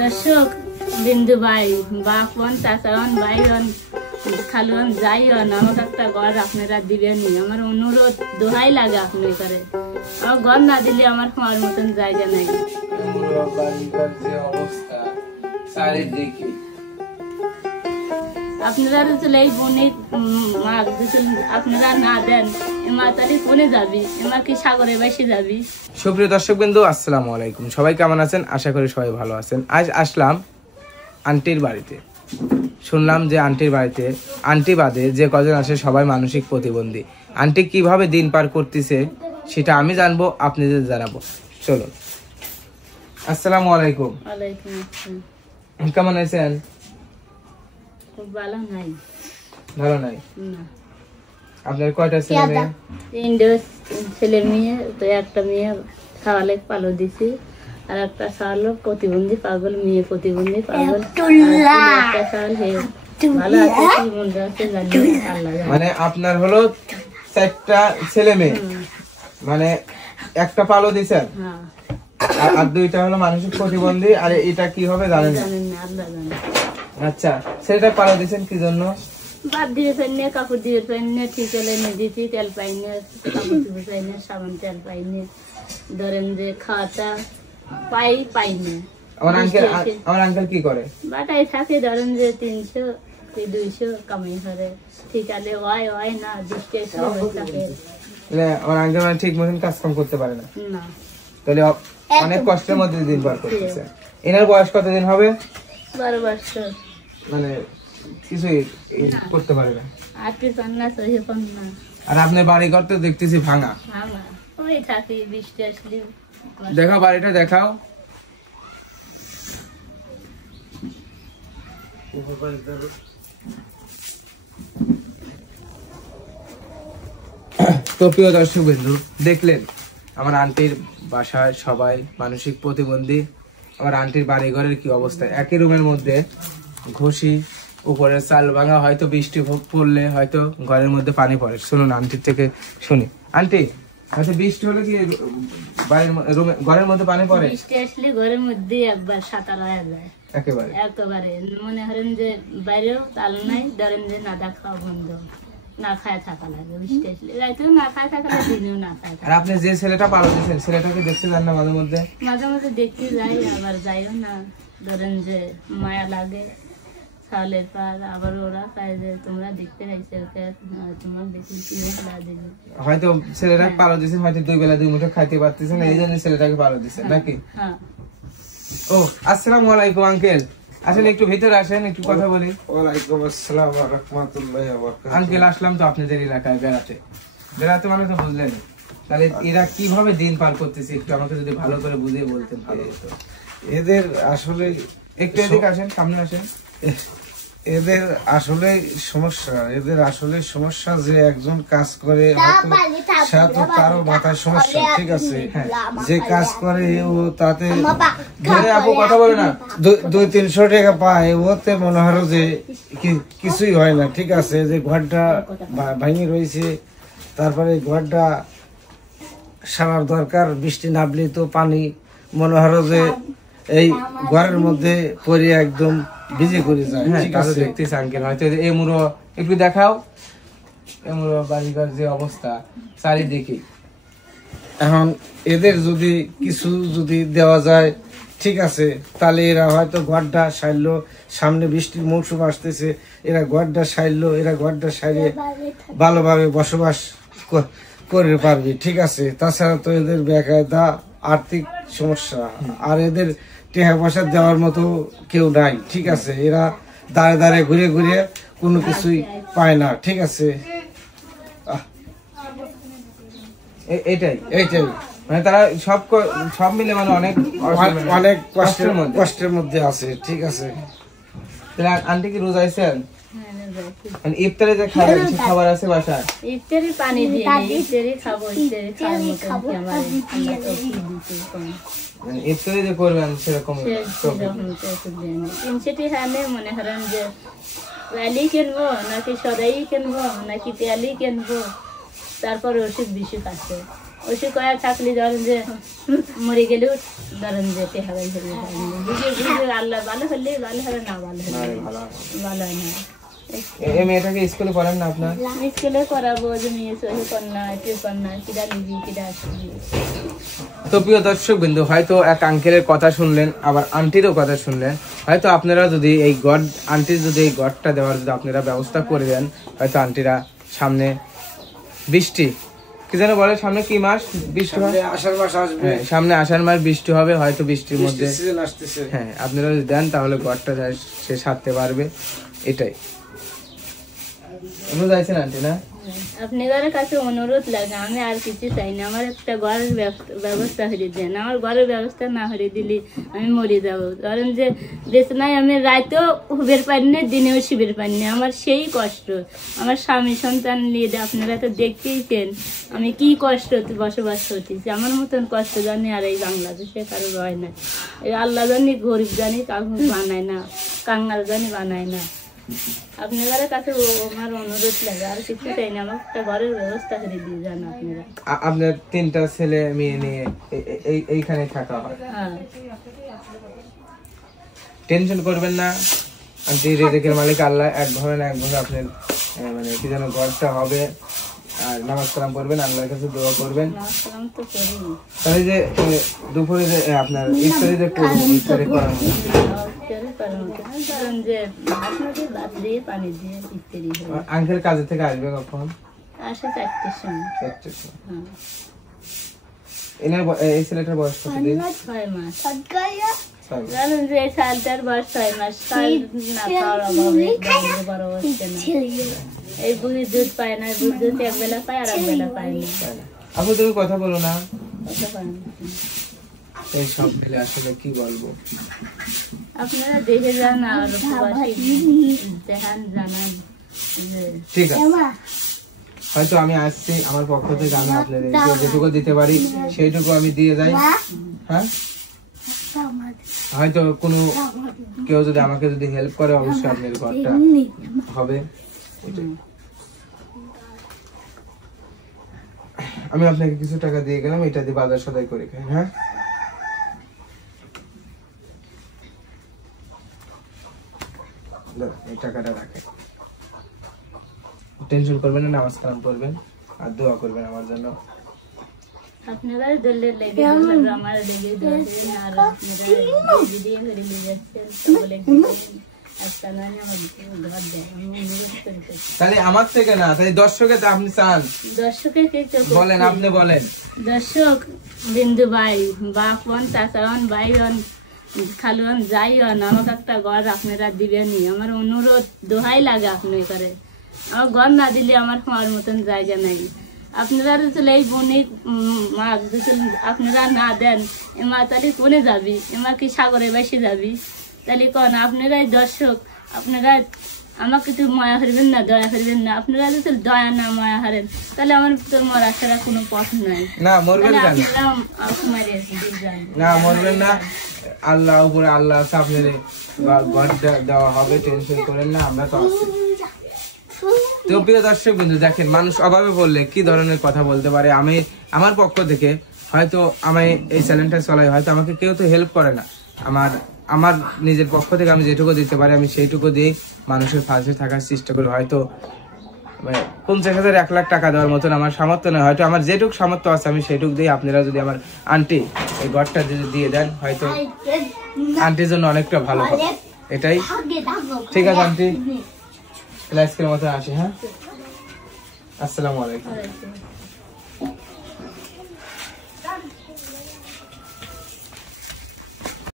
দর্শক বিন্দু ভাই বাপ হন চাচা হন ভাই হন খালু হন যাই হন আমাকে একটা ঘর আপনারা দিবেনি আমার অনুরোধ দোহাই লাগে আপনি করে আমার ঘর না দিলে আমার খাওয়ার মতন জায়গা নাই আপনারা চলে এই বনে আপনারা না দেন এমা তাহলে কোনে যাবি এমা কি সাগরে বেশি যাবি। সুপ্রিয় দর্শক বিন্দু আসসালামু আলাইকুম, সবাই কেমন আছেন? আশা করি সবাই ভালো আছেন। আজ আসলাম আন্টির বাড়িতে। শুনলাম যে আন্টির বাড়িতে আন্টি বাদে যে কজন আসে সবাই মানসিক প্রতিবন্ধী। আন্টি কিভাবে দিন পার করতেছে সেটা আমি জানবো, আপনাদের জানাবো। চলুন। আসসালামু আলাইকুম। ওয়ালাইকুম আসসালাম। কেমন আছেন? খুব ভালো নাই। ভালো নাই? না। আপনার কয়টা ছেলে মেয়ে? তিনটে ছেলে মেয়ে, তো একটা মেয়ে খাওয়ালে পালো দিছি, আর একটা সালো প্রতিবন্ধী পাগল, মেয়ে প্রতিবন্ধী পাগল, একটা সাল ভালো আছে কি মন আছে জানি আল্লাহ জানে। মানে আপনার হলো 4টা ছেলে মেয়ে, মানে একটা পালো দিছেন আর 2টা হলো মানসিক প্রতিবন্ধী। আর এটা কি হবে জানেন না? আল্লাহ জানে। আচ্ছা, ছেলেটা পালো দিছেন কি জন্য? বাদ দিয়ে ফেলনে, কাপড় দিয়ে ফেলনে, ঠিক হলে নিয়ে দিচ্ছি, তেল পাইনি, কাপড় চুপড় পাইনি, সাবান তেল পাইনি, ধরেন যে খাওয়াটা পাইনি। আমার আঙ্কেল কি করে? বাটাই থাকে, ধরেন যে 300 কি 200 কামাই করে, ঠিক আছে ওয়াই না দিচ্ছে থাকে। আমার আঙ্কেল মানে ঠিক মতন কাজ কাম করতে পারে না? না। তাহলে অনেক কষ্টের মধ্যে দিন পার করতেছে। এনার বয়স কতদিন হবে? 12 বছর। মানে কিছুই করতে পারে না। আর আপনার বাড়ি ঘর তো দেখতেছি ভাঙা। ওই থাকি বৃষ্টি আসলে। দেখাও বাড়িটা, দেখাও। তো প্রিয় দর্শক বিন্দু, দেখলেন আমার আন্টির বাসায় সবাই মানসিক প্রতিবন্ধী। আমার আন্টির বাড়ি ঘরের কি অবস্থা। একই রুমের মধ্যে ঘষি, উপরে চাল ভাঙা, হয়তো বৃষ্টি পড়লে হয়তো ঘরের মধ্যে পানি পড়ে। শুনুন আন্টির থেকে শুনি। আন্টি, হয়তো বৃষ্টি হলে কি বাড়ির ঘরের মধ্যে পানি পড়ে? বৃষ্টি আসলে ঘরের মধ্যে একবার সাঁতার হয়ে যায় একেবারে। মনে করেন যে বাইরেও তাল নাই, ধরেন যে নাদা খাওয়া বন্ধ, না খায় থাকা লাগে। বৃষ্টি আসলে রাইতেও না খায় থাকা লাগে, দিনেও না খায় থাকা। আর আপনি যে ছেলেটা পালন দিয়েছেন সেটাকে দেখতে যান না মাঝে মধ্যে? মাঝে মাঝে দেখতে যাই, আবার যাইও না। ধরেন যে মায়া লাগে ছালের পার, আবার ওরা খায় যে তোমরা দেখতে রাখছে তোমার দেখি কি দিবে। হয়তো ছেলেটা পালন দিয়েছেন, হয়তো 2 বেলা 2 মুঠো খাইতে পারতেছেন, এই জন্য ছেলেটাকে পালন দিয়েছেন নাকি? হ্যাঁ। ও আসসালামু আলাইকুম আঙ্কেল, আসেন একটু ভিতরে আসেন, একটু কথা বলি। ওয়ালাইকুম আসসালাম ওয়া রাহমাতুল্লাহি ওয়া বারাকাতুহু। আঙ্কেল, আসলাম তো আপনাদের এলাকায় বেড়াতে মানে তো বুঝলেন। তাহলে এরা কিভাবে দিন পার করতেছে একটু আমাকে যদি ভালো করে বুঝিয়ে বলতেন। এদের আসলে একটু এদিকে আসেন, সামনে আসেন। এদের আসলে সমস্যা যে একজন কাজ করে, সে তো তারও মাথায় সমস্যা, ঠিক আছে? যে কাজ করে ও তাতে কথা বলে না, 200-300 টাকা পায়, ওতে মনে হয় যে কিছুই হয় না, ঠিক আছে? যে ঘরটা ভাঙি রয়েছে, তারপরে ঘরটা সারার দরকার, বৃষ্টি নামলে তো পানি মনে হয় যে এই ঘরের মধ্যে পরে একদম ভিজে করে যায়। ঠিক আছে, দেখতেছি আঙ্কেল, হয়তো এমুরো একটু দেখাও, এমুরো বাড়িঘর যে অবস্থা চারিদিকে। এখন এদের যদি কিছু দেওয়া যায়, ঠিক আছে, তাহলে এরা হয়তো ঘরটা সারলো, সামনে বৃষ্টির মৌসুম আসতেছে, এরা ঘরটা সাইরে ভালোভাবে বসবাস করে পারবে, ঠিক আছে? তাছাড়া তো এদের বেকায়দা আর্থিক সমস্যা, আর এদের টাকা পয়সা দেওয়ার মতো কেউ নাই, ঠিক আছে? এরা দাঁড়ে ঘুরে কোনো কিছুই পায় না, ঠিক আছে? এইটাই মানে তারা সব মিলে মানে অনেক কষ্টের মধ্যে আছে, ঠিক আছে? আন্টি কি রোজ আইছেন? ইফতারে যে খাবার আছে বাসায়? ইফতারি পানি দিয়ে ইফতারি খাবো, ইফতারি খাওয়ার মতো ইফতারি যে করবেন সেরকম 300 টাকা মনে করেন যে পেয়ালি কিনবো নাকি সদাই কিনবো নাকি পেয়ালি কিনবো, তারপর ওষুধ বিশুক আছে ওষুধ কয়া থাকলে ধরেন যে মরে গেলেও ধরেন যে টেহা পয়সা দিয়ে বুঝে বুঝে আল্লাহ ভালো হলে ভালো হবে, না ভালো হলে ভালো হয় না। এই মেয়েটাকে স্কুলে পড়ান না আপনার? স্কুলে করাবো, যে মেয়ে চোখে কন্যা টিউশন না কিরা নিবি কিরা আসবি। তো প্রিয় দর্শক বিন্দু, হয়তো এক আঙ্কেলের কথা শুনলেন, আবার আন্টিরও কথা শুনলেন। হয়তো আপনারা যদি এই গড আন্টির যদি এই গডটা দেওয়ার যদি আপনারা ব্যবস্থা করে দেন, হয়তো আন্টিরা সামনে বৃষ্টি কি যেন বলে, সামনে কি মাস বৃষ্টি হবে? আষাঢ় মাস আসবে, সামনে আষাঢ় মাস বৃষ্টি হবে, হয়তো বৃষ্টির মধ্যে সিজন আসতেছে। হ্যাঁ, আপনারা যদি দেন তাহলে গডটা সে সারতে পারবে। এটাই বুঝতে চাইছেন আন্টি না? আপনাদের কাছে অনুরোধ লাগে, আমি আর কিছু চাই না, আমার একটা ঘরের ব্যবস্থা হয়ে দেন। আমার ঘরের ব্যবস্থা না হয়ে দিলে আমি মরে যাবো। ধরেন যে বেঁচে নাই, আমি রাতেও হুবের পারি না, দিনেও শিবের পারি না, আমার সেই কষ্ট। আমার স্বামী সন্তান নিয়ে আপনারা তো দেখতেইছেন আমি কি কষ্ট বসবাস করতেছি। আমার মতন কষ্ট জানি আর এই বাংলাদেশে কারো হয় না। এই আল্লাহ জানি গরিব জানি কাউকে বানায় না, কাঙ্গাল জানি বানায় না। আপনাদের কাছে আমার অনুরোধ লাগে, আর কিছু চাই না, আমার একটা ঘরের ব্যবস্থা করে দিয়ে যান আপনারা। আপনার 3টা ছেলে মেয়ে নিয়ে এইখানে থাকা হয়? হ্যাঁ। টেনশন করবেন না আন্টি, রিজিকের মালিক আল্লাহ। একভাবে না একভাবে আপনার মানে কি যেন ঘরটা হবে। আর নামাজ কালাম পড়বেন, আল্লাহর কাছে দোয়া করবেন। তাহলে যে দুপুরে যে আপনার ইফতারি যে করবেন, ইফতারি করার আঙ্কেল কাজে থেকে আসবে কখন? আসে 4টের সময়। এই ছেলেটার বয়স কত দিন? 6 মাস। জানেন যে এই সালটার বয়স 6 মাস। সাল না খাওয়ার অভাবে বড় হচ্ছে না। এই বুড়ি দুধ পায় না, দুধ একবেলা পায় আর একবেলা পায় না। আপু তুমি কথা বলো না। কথা পায় না। এই সব মিলে আসলে কি বলবো, আপনারা দেখে যান আর দেখান জানান। ঠিক আছে, হয়তো আমি আসছি আমার পক্ষ থেকে, আমি আপনাদের যেটুকু দিতে পারি সেইটুকু আমি দিয়ে যাই। হ্যাঁ, হয়তো কোনো কেউ যদি আমাকে যদি হেল্প করে অবশ্যই আপনার ঘরটা হবে। আমি আপনাকে কিছু টাকা দিয়ে গেলাম, এটা দিয়ে বাজার সদাই করে খাই। হ্যাঁ, এই টাকাটা রাখেন, টেনশন করবেন না, নামাজ কালাম করবেন আর দোয়া করবেন আমার জন্য। আপনারা দলে লেগে আমার লেগে দোয়া করবেন, আর আপনারা ভিডিও করে নিয়ে যাচ্ছেন সকলে একটা না আমার ঘর দেয়, আমি অনুরোধ করতে। তাহলে আমার থেকে না, তাই দর্শকের আপনি চান? দর্শকের কে বলেন, আপনি বলেন। দর্শক বিন্দু ভাই, বাপ হন, চাচা হন, ভাই হন, খালু হন, যাই হন, আমাকে একটা ঘর আপনারা দিবেনই। আমার অনুরোধ, দোহাই লাগে আপনি করে। আমার ঘর না দিলে আমার হওয়ার মতন জায়গা নাই। আপনারা যদি এই বনে মা যদি আপনারা না দেন, এমা তাহলে কোনে যাবি? এমা কি সাগরে বেসে যাবি? তাহলে কোন আপনারাই দর্শক, আপনারা আমাকে তো মায়া হারবেন না, দয়া হারবেন না। আপনারা যদি দয়া না মায়া হারেন তাহলে আমার তো মরা ছাড়া কোনো পথ নাই। না মরবেন কেন? না মরবেন না, আল্লাহ উপরে আল্লাহ আছে, আপনার ঘর দেওয়া হবে, টেনশন করেন না, আমরা তো আছি। তো প্রিয় দর্শক বিন্দু, দেখেন মানুষ অভাবে বললে কি ধরনের কথা বলতে পারে। আমি আমার পক্ষ থেকে হয়তো আমি এই চ্যানেলটা চলাই, হয়তো আমাকে কেউ তো হেল্প করে না। আমার নিজের পক্ষ থেকে আমি যেটুকু দিতে পারি আমি সেইটুকু দিয়ে মানুষের পাশে থাকার চেষ্টা করি। হয়তো 50,000 1 লাখ টাকা দেওয়ার মতন আমার সামর্থ্য নয়, হয়তো আমার যেটুকু সামর্থ্য আছে আমি সেইটুকু দিই। আপনারা যদি আমার আন্টি এই ঘরটা যদি দিয়ে দেন, হয়তো আন্টির জন্য অনেকটা ভালো হবে। এটাই ঠিক আছে আন্টি, আজকের মতো আসি। হ্যাঁ, আসসালামু আলাইকুম।